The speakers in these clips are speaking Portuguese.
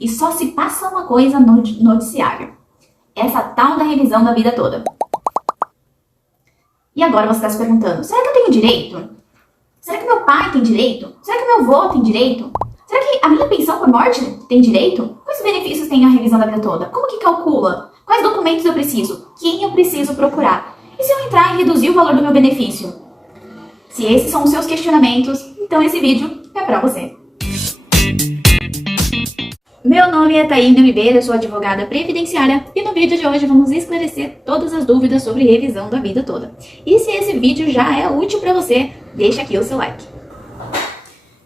e só se passa uma coisa no noticiário. Essa tal da revisão da vida toda. E agora você está se perguntando, será que eu tenho direito? Será que meu pai tem direito? Será que meu avô tem direito? Será que a minha pensão por morte tem direito? Quais benefícios tem a revisão da vida toda? Como que calcula? Quais documentos eu preciso? Quem eu preciso procurar? E se eu entrar e reduzir o valor do meu benefício? Se esses são os seus questionamentos, então esse vídeo é pra você. Meu nome é Taína Ribeiro, eu sou advogada previdenciária e no vídeo de hoje vamos esclarecer todas as dúvidas sobre revisão da vida toda. E se esse vídeo já é útil para você, deixa aqui o seu like.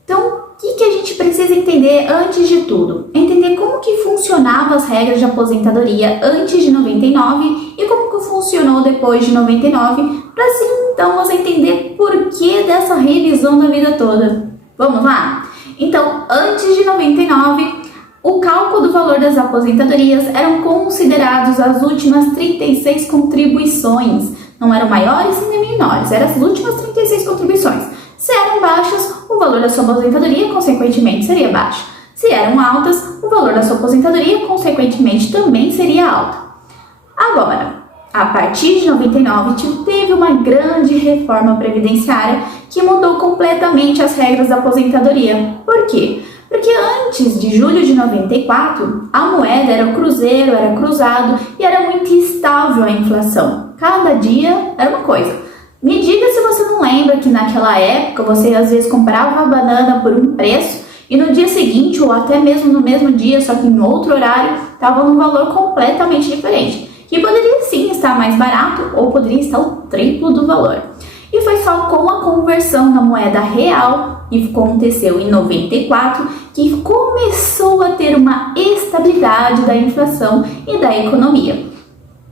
Então, o que a gente precisa entender antes de tudo? Entender como que funcionavam as regras de aposentadoria antes de 99 e como que funcionou depois de 99, para assim então você entender por que dessa revisão da vida toda. Vamos lá? Então, antes de 99, o cálculo do valor das aposentadorias eram considerados as últimas 36 contribuições. Não eram maiores e nem menores, eram as últimas 36 contribuições. Se eram baixas, o valor da sua aposentadoria, consequentemente, seria baixo. Se eram altas, o valor da sua aposentadoria, consequentemente, também seria alto. Agora, a partir de 99, teve uma grande reforma previdenciária que mudou completamente as regras da aposentadoria. Por quê? Porque antes de julho de 94, a moeda era cruzeiro, era cruzado e era muito instável a inflação. Cada dia era uma coisa. Me diga se você não lembra que naquela época você às vezes comprava uma banana por um preço e no dia seguinte ou até mesmo no mesmo dia, só que em outro horário, estava num valor completamente diferente. Que poderia sim estar mais barato ou poderia estar o triplo do valor. E foi só com a conversão da moeda real, que aconteceu em 94, que começou a ter uma estabilidade da inflação e da economia.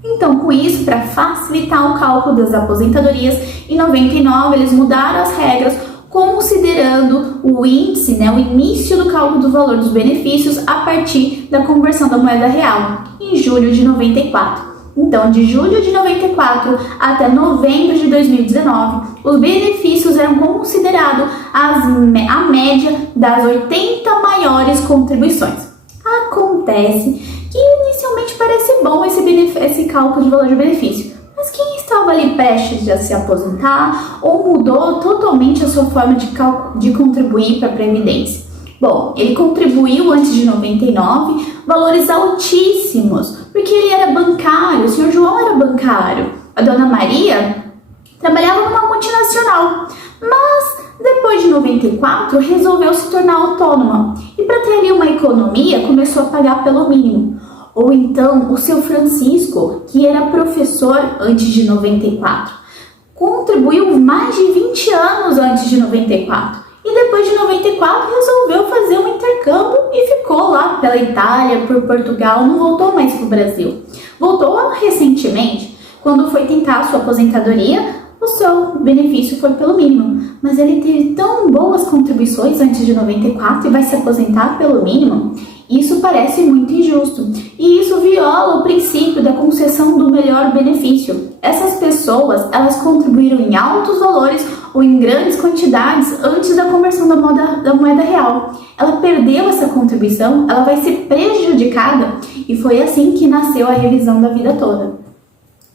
Então, com isso, para facilitar o cálculo das aposentadorias, em 99 eles mudaram as regras, considerando o índice, o início do cálculo do valor dos benefícios a partir da conversão da moeda real, em julho de 94. Então, de julho de 94 até novembro de 2019, os benefícios eram considerados a média das 80 maiores contribuições. Acontece que inicialmente parece bom esse cálculo de valor de benefício, mas quem estava ali prestes a se aposentar ou mudou totalmente a sua forma de contribuir para a Previdência? Bom, ele contribuiu antes de 99 valores altíssimos, porque ele era bancário, o senhor João era bancário, a dona Maria trabalhava numa multinacional, mas depois de 94 resolveu se tornar autônoma e para ter ali uma economia começou a pagar pelo mínimo. Ou então o seu Francisco, que era professor antes de 94, contribuiu mais de 20 anos antes de 94. E depois de 94 resolveu fazer um intercâmbio e ficou lá pela Itália, por Portugal, não voltou mais para o Brasil. Voltou recentemente, quando foi tentar a sua aposentadoria, o seu benefício foi pelo mínimo. Mas ele teve tão boas contribuições antes de 94 e vai se aposentar pelo mínimo? Isso parece muito injusto. E isso viola o princípio da concessão do melhor benefício. Essas pessoas, elas contribuíram em altos valores ou em grandes quantidades antes da conversão da moeda real. Ela perdeu essa contribuição, ela vai ser prejudicada e foi assim que nasceu a revisão da vida toda.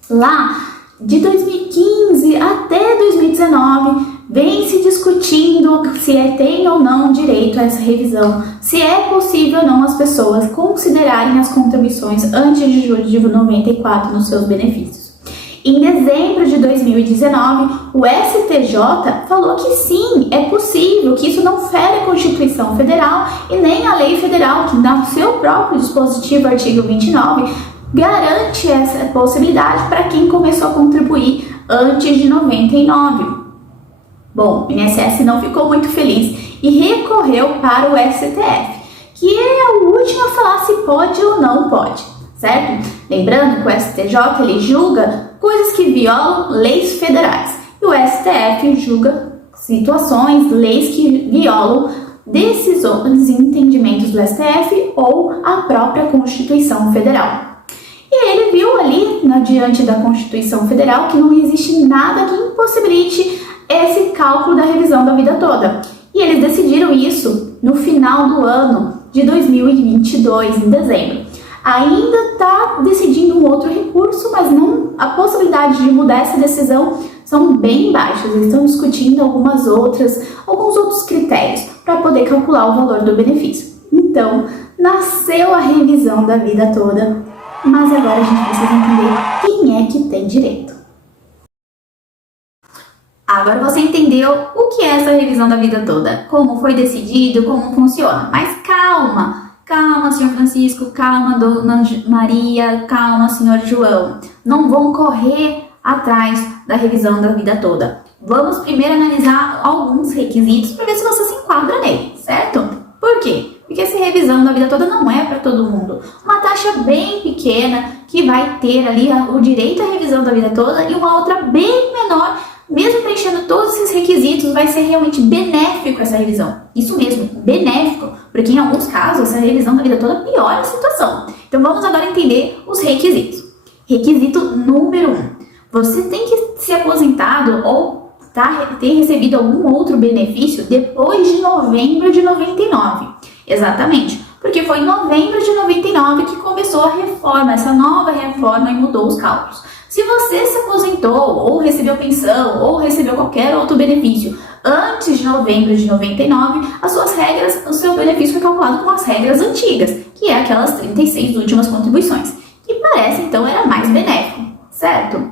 Lá, de 2015 até 2019, vem se discutindo se tem ou não direito a essa revisão, se é possível ou não as pessoas considerarem as contribuições antes de julho de 94 nos seus benefícios. Em dezembro de 2019, o STJ falou que sim, é possível, que isso não fere a Constituição Federal e nem a Lei Federal, que no seu próprio dispositivo, artigo 29, garante essa possibilidade para quem começou a contribuir antes de 99. Bom, o INSS não ficou muito feliz e recorreu para o STF, que é o último a falar se pode ou não pode, certo? Lembrando que o STJ ele julga coisas que violam leis federais e o STF julga situações, leis que violam decisões e entendimentos do STF ou a própria Constituição Federal. E ele viu ali, diante da Constituição Federal, que não existe nada que impossibilite esse cálculo da revisão da vida toda. E eles decidiram isso no final do ano de 2022, em dezembro. Ainda está decidindo um outro recurso, mas não, a possibilidade de mudar essa decisão são bem baixas. Eles estão discutindo alguns outros critérios para poder calcular o valor do benefício. Então, nasceu a revisão da vida toda, mas agora a gente precisa entender quem é que tem direito. Agora você entendeu o que é essa revisão da vida toda, como foi decidido, como funciona. Mas calma, calma, senhor Francisco, calma, dona Maria, calma, senhor João. Não vão correr atrás da revisão da vida toda. Vamos primeiro analisar alguns requisitos para ver se você se enquadra nele, certo? Por quê? Porque essa revisão da vida toda não é para todo mundo. Uma taxa bem pequena que vai ter ali o direito à revisão da vida toda e uma outra bem menor, mesmo preenchendo todos esses requisitos, vai ser realmente benéfico essa revisão. Isso mesmo, benéfico, porque em alguns casos essa revisão da vida toda piora a situação. Então vamos agora entender os requisitos. Requisito número 1. Você tem que ser aposentado ou ter recebido algum outro benefício depois de novembro de 99. Exatamente, porque foi em novembro de 99 que começou a reforma, essa nova reforma, e mudou os cálculos. Se você se aposentou, ou recebeu pensão, ou recebeu qualquer outro benefício antes de novembro de 99, o seu benefício foi calculado com as regras antigas, que é aquelas 36 últimas contribuições, que parece então era mais benéfico, certo?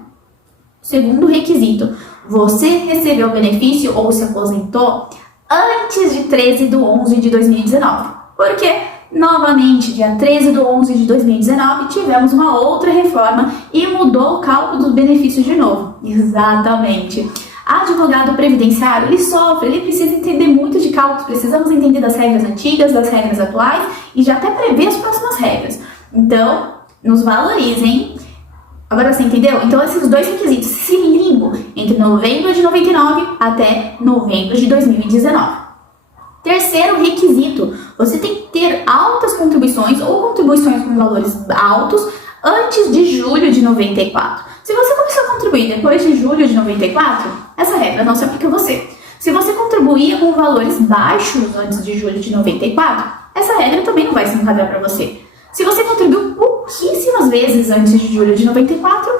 Segundo requisito, você recebeu o benefício ou se aposentou antes de 13 de 11 de 2019. Porque, novamente, dia 13 de 11 de 2019, tivemos uma outra reforma e mudou o cálculo dos benefícios de novo. Exatamente. Advogado previdenciário, ele sofre, ele precisa entender muito de cálculos, precisamos entender das regras antigas, das regras atuais e já até prever as próximas regras. Então, nos valorizem. Agora você entendeu? Então esses dois requisitos, esse limbo entre novembro de 99 até novembro de 2019. Terceiro requisito, você tem que ter altas contribuições ou contribuições com valores altos antes de julho de 94. Se você começou a contribuir depois de julho de 94, essa regra não se aplica a você. Se você contribuía com valores baixos antes de julho de 94, essa regra também não vai se enquadrar para você. Se você contribuiu pouquíssimas vezes antes de julho de 94,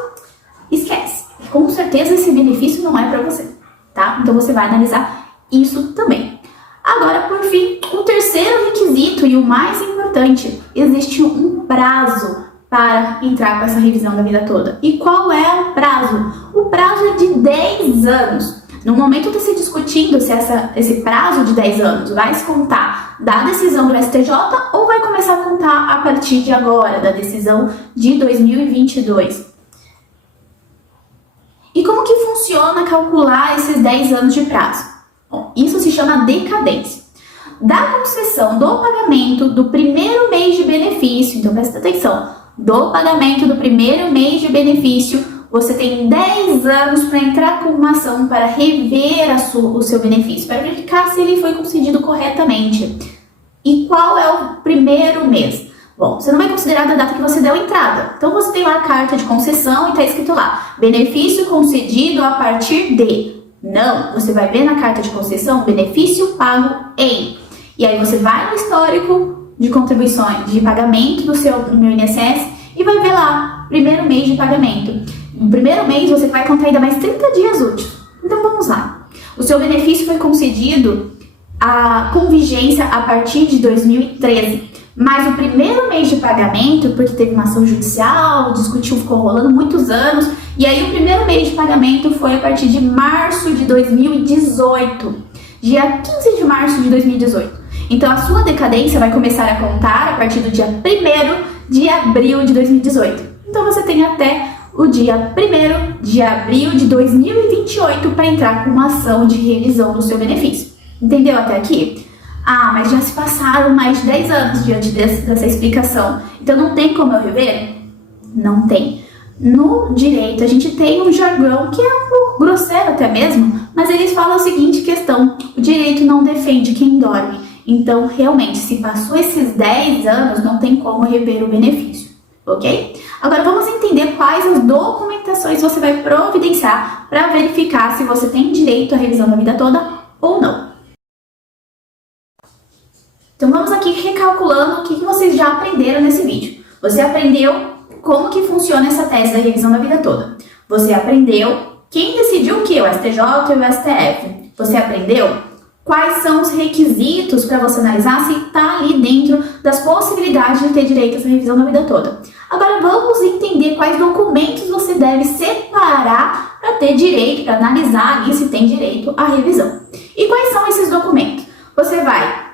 esquece. Com certeza esse benefício não é para você, tá? Então você vai analisar isso também. Agora, por fim, o terceiro requisito e o mais importante, existe um prazo para entrar com essa revisão da vida toda. E qual é o prazo? O prazo é de 10 anos. No momento de se discutindo se esse prazo de 10 anos vai se contar da decisão do STJ ou vai começar a contar a partir de agora, da decisão de 2022. E como que funciona calcular esses 10 anos de prazo? Bom, isso se chama decadência. Da concessão do pagamento do primeiro mês de benefício, então presta atenção, do pagamento do primeiro mês de benefício, você tem 10 anos para entrar com uma ação para rever o seu benefício, para verificar se ele foi concedido corretamente. E qual é o primeiro mês? Bom, você não vai considerar da data que você deu a entrada. Então você tem lá a carta de concessão e está escrito lá, benefício concedido a partir de. Não, você vai ver na carta de concessão, benefício pago em. E aí você vai no histórico de contribuições, de pagamento do meu INSS e vai ver lá, primeiro mês de pagamento. No primeiro mês você vai contar ainda mais 30 dias úteis. Então vamos lá. O seu benefício foi concedido com vigência a partir de 2013. Mas o primeiro mês de pagamento, porque teve uma ação judicial, discutiu, ficou rolando muitos anos, e aí o primeiro mês de pagamento foi a partir de março de 2018. Dia 15 de março de 2018. Então a sua decadência vai começar a contar a partir do dia 1º de abril de 2018. Então você tem até o dia 1º de abril de 2028 para entrar com uma ação de revisão do seu benefício. Entendeu até aqui? Ah, mas já se passaram mais de 10 anos diante dessa explicação. Então não tem como eu rever? Não tem. No direito a gente tem um jargão que é um pouco grosseiro até mesmo, mas eles falam a seguinte questão: o direito não defende quem dorme. Então realmente, se passou esses 10 anos, não tem como rever o benefício, ok? Agora vamos entender quais as documentações você vai providenciar para verificar se você tem direito à revisão da vida toda ou não. Então vamos aqui recalculando o que vocês já aprenderam nesse vídeo. Você aprendeu como que funciona essa tese da revisão da vida toda. Você aprendeu quem decidiu o que? O STJ e o STF. Você aprendeu quais são os requisitos para você analisar se está ali dentro das possibilidades de ter direito a essa revisão da vida toda. Agora vamos entender quais documentos você deve separar para ter direito, para analisar ali se tem direito à revisão. E quais são esses documentos? Você vai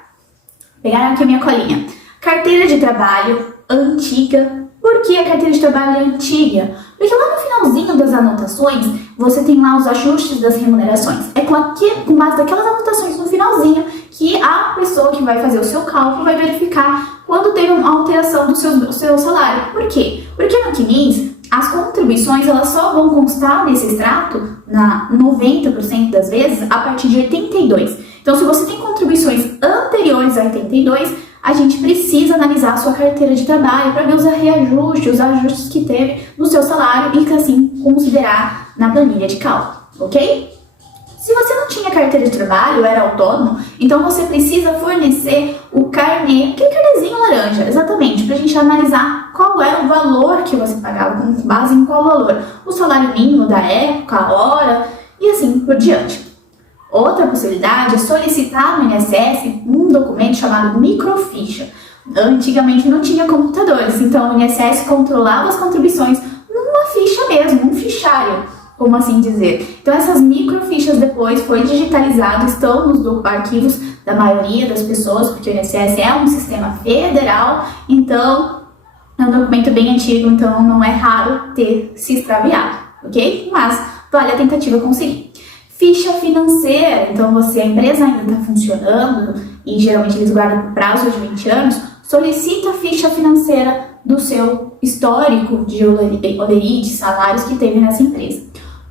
pegar aqui a minha colinha. Carteira de trabalho antiga. Por que a carteira de trabalho é antiga? Porque lá no finalzinho das anotações, você tem lá os ajustes das remunerações. É com base daquelas anotações no finalzinho que a pessoa que vai fazer o seu cálculo vai verificar quando teve uma alteração do seu salário. Por quê? Porque no CNIS, as contribuições elas só vão constar nesse extrato, na 90% das vezes, a partir de 82. Então, se você tem contribuições anteriores a 82, a gente precisa analisar a sua carteira de trabalho para ver os reajustes, os ajustes que teve no seu salário e que assim considerar na planilha de cálculo, ok? Se você não tinha carteira de trabalho, era autônomo, então você precisa fornecer o carnê, aquele carnezinho laranja, exatamente, para a gente analisar qual era o valor que você pagava, com base em qual valor, o salário mínimo da época, a hora e assim por diante. Outra possibilidade é solicitar no INSS um documento chamado microficha. Antigamente não tinha computadores, então o INSS controlava as contribuições numa ficha mesmo, um fichário, como assim dizer. Então essas microfichas depois foi digitalizado, estão nos arquivos da maioria das pessoas, porque o INSS é um sistema federal, então é um documento bem antigo, então não é raro ter se extraviado, ok? Mas vale a tentativa conseguir. Ficha financeira, então a empresa ainda está funcionando e geralmente eles guardam por prazo de 20 anos, solicita a ficha financeira do seu histórico de holerite, salários que teve nessa empresa.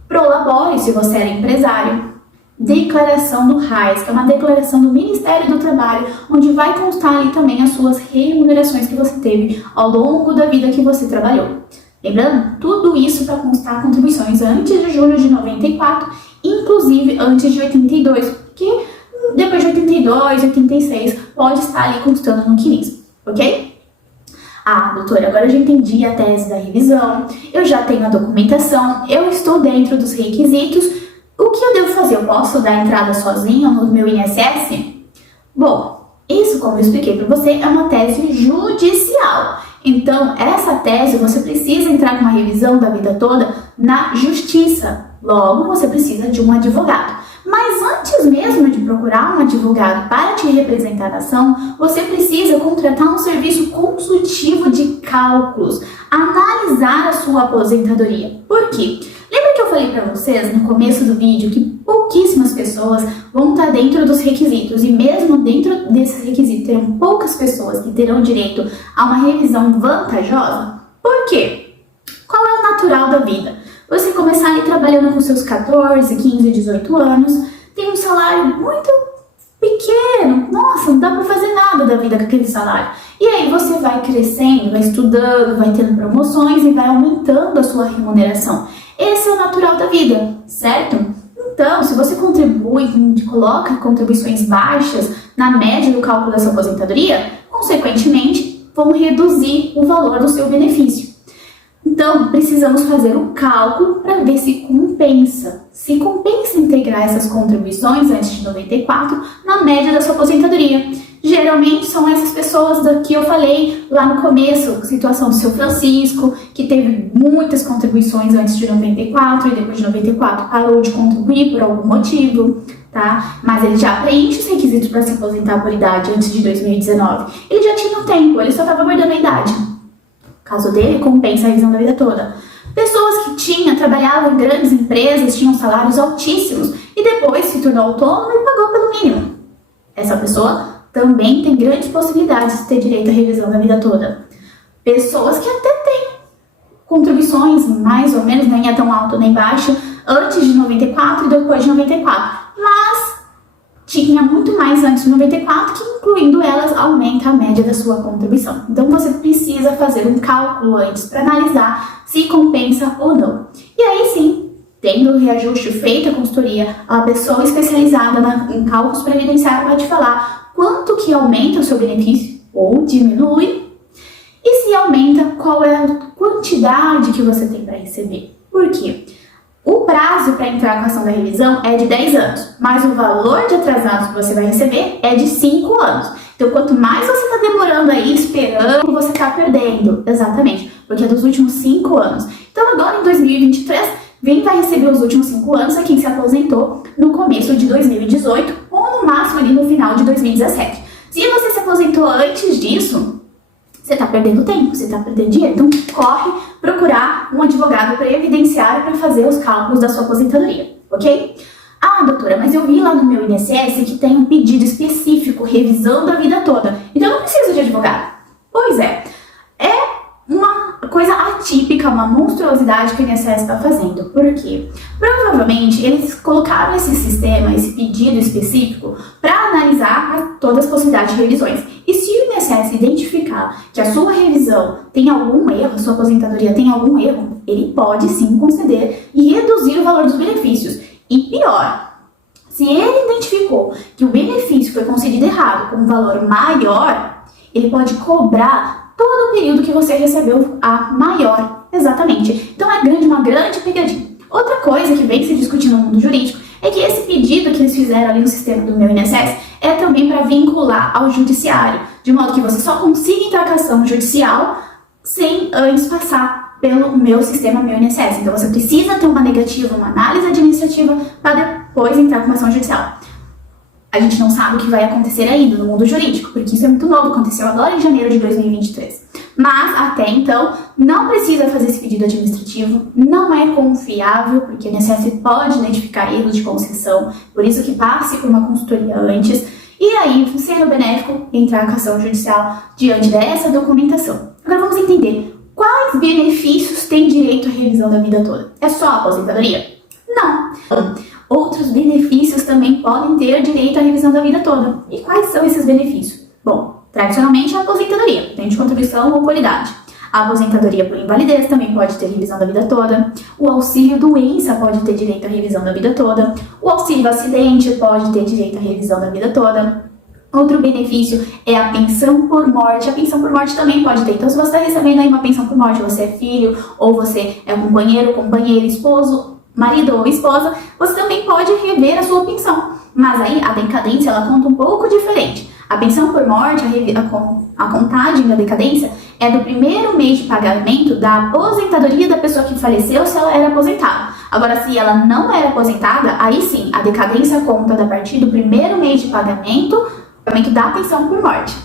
Prolabore, se você era empresário. Declaração do RAIS, que é uma declaração do Ministério do Trabalho, onde vai constar ali também as suas remunerações que você teve ao longo da vida que você trabalhou. Lembrando, tudo isso para constar contribuições antes de julho de 94, inclusive antes de 82, porque depois de 82, 86, pode estar ali constando no CNIS, ok? Ah, doutora, agora eu já entendi a tese da revisão, eu já tenho a documentação, eu estou dentro dos requisitos, o que eu devo fazer? Eu posso dar entrada sozinha no meu INSS? Bom, isso, como eu expliquei para você, é uma tese judicial. Então, essa tese você precisa entrar com uma revisão da vida toda na justiça. Logo, você precisa de um advogado. Mas antes mesmo de procurar um advogado para te representar na ação, você precisa contratar um serviço consultivo de cálculos, analisar a sua aposentadoria. Por quê? Lembra que eu falei para vocês no começo do vídeo que pouquíssimas pessoas vão estar dentro dos requisitos e mesmo dentro desses requisitos terão poucas pessoas que terão direito a uma revisão vantajosa? Por quê? Qual é o natural da vida? Você começar ali trabalhando com seus 14, 15, 18 anos, tem um salário muito pequeno, nossa, não dá para fazer nada da vida com aquele salário. E aí você vai crescendo, vai estudando, vai tendo promoções e vai aumentando a sua remuneração. Esse é o natural da vida, certo? Então, se você contribui, coloca contribuições baixas na média do cálculo da sua aposentadoria, consequentemente, vão reduzir o valor do seu benefício. Então, precisamos fazer um cálculo para ver se compensa. Se compensa integrar essas contribuições antes de 94 na média da sua aposentadoria. Geralmente são essas pessoas que eu falei lá no começo, situação do seu Francisco, que teve muitas contribuições antes de 94 e depois de 94 parou de contribuir por algum motivo, tá? Mas ele já preenche os requisitos para se aposentar por idade antes de 2019. Ele já tinha o tempo, ele só estava guardando a idade. O caso dele compensa a revisão da vida toda. Pessoas que trabalhavam em grandes empresas, tinham salários altíssimos e depois se tornou autônomo e pagou pelo mínimo. Essa pessoa também tem grandes possibilidades de ter direito à revisão da vida toda. Pessoas que até têm contribuições, mais ou menos, nem é tão alto nem baixo, antes de 94 e depois de 94. Mas tinha muito mais antes de 94, que incluindo elas, aumenta a média da sua contribuição. Então você precisa fazer um cálculo antes para analisar se compensa ou não. E aí sim, tendo o reajuste feito a consultoria, a pessoa especializada em cálculos previdenciários vai te falar quanto que aumenta o seu benefício ou diminui. E se aumenta, qual é a quantidade que você tem para receber. Por quê? O prazo para entrar com a ação da revisão é de 10 anos, mas o valor de atrasados que você vai receber é de 5 anos. Então, quanto mais você está demorando aí, esperando, você está perdendo. Exatamente, porque é dos últimos 5 anos. Então, agora em 2023, quem vai receber os últimos 5 anos é quem se aposentou no começo de 2018 ou no máximo ali no final de 2017. Se você se aposentou antes disso, você está perdendo tempo, você está perdendo dinheiro. Então, corre procurar um advogado previdenciário para fazer os cálculos da sua aposentadoria, ok? Ah, doutora, mas eu vi lá no meu INSS que tem um pedido específico, revisão da vida toda. Então, eu não preciso de advogado. Pois é, é uma coisa atípica, uma monstruosidade que o INSS está fazendo. Por quê? Provavelmente, eles colocaram esse sistema, esse pedido específico, para analisar todas as possibilidades de revisões. E se o INSS identificar que a sua revisão tem algum erro, a sua aposentadoria tem algum erro, ele pode sim conceder e reduzir o valor dos benefícios. E pior, se ele identificou que o benefício foi concedido errado com um valor maior, ele pode cobrar todo o período que você recebeu a maior. Exatamente. Então é uma grande pegadinha. Outra coisa que vem se discutindo no mundo jurídico é que esse pedido que eles fizeram ali no sistema do meu INSS é também para vincular ao judiciário, de modo que você só consiga entrar com ação judicial sem antes passar pelo meu sistema, meu INSS. Então você precisa ter uma negativa, uma análise administrativa para depois entrar com uma ação judicial. A gente não sabe o que vai acontecer ainda no mundo jurídico, porque isso é muito novo, aconteceu agora em janeiro de 2023. Mas, até então, não precisa fazer esse pedido administrativo, não é confiável, porque o INSS pode identificar erros de concessão, por isso que passe por uma consultoria antes, e aí, sendo benéfico, entrar com ação judicial diante dessa documentação. Agora vamos entender quais benefícios tem direito à revisão da vida toda. É só a aposentadoria? Não. Outros benefícios também podem ter direito à revisão da vida toda. E quais são esses benefícios? Bom, tradicionalmente a aposentadoria, tem de contribuição ou por idade. A aposentadoria por invalidez também pode ter revisão da vida toda. O auxílio doença pode ter direito à revisão da vida toda. O auxílio acidente pode ter direito à revisão da vida toda. Outro benefício é a pensão por morte. A pensão por morte também pode ter. Então, se você está recebendo aí uma pensão por morte, você é filho, ou você é companheiro, companheira, esposo, marido ou esposa, você também pode rever a sua pensão. Mas aí a decadência ela conta um pouco diferente. A pensão por morte, a contagem da decadência é do primeiro mês de pagamento da aposentadoria da pessoa que faleceu se ela era aposentada. Agora, se ela não era aposentada, aí sim, a decadência conta a partir do primeiro mês de pagamento da pensão por morte.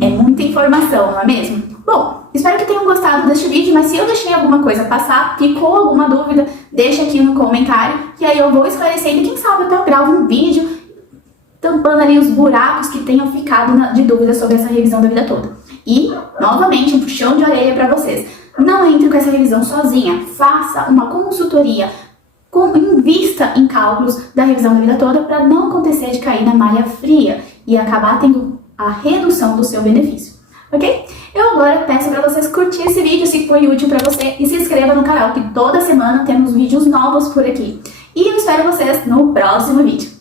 É muita informação, não é mesmo? Bom, espero que tenham gostado deste vídeo, mas se eu deixei alguma coisa passar, ficou alguma dúvida, deixa aqui no comentário, que aí eu vou esclarecendo e quem sabe até eu gravo um vídeo tampando ali os buracos que tenham ficado de dúvida sobre essa revisão da vida toda. E, novamente, um puxão de orelha para vocês. Não entre com essa revisão sozinha, faça uma consultoria, invista em cálculos da revisão da vida toda para não acontecer de cair na malha fria e acabar tendo a redução do seu benefício. Ok? Eu agora peço para vocês curtir esse vídeo se foi útil para você e se inscreva no canal que toda semana temos vídeos novos por aqui. E eu espero vocês no próximo vídeo.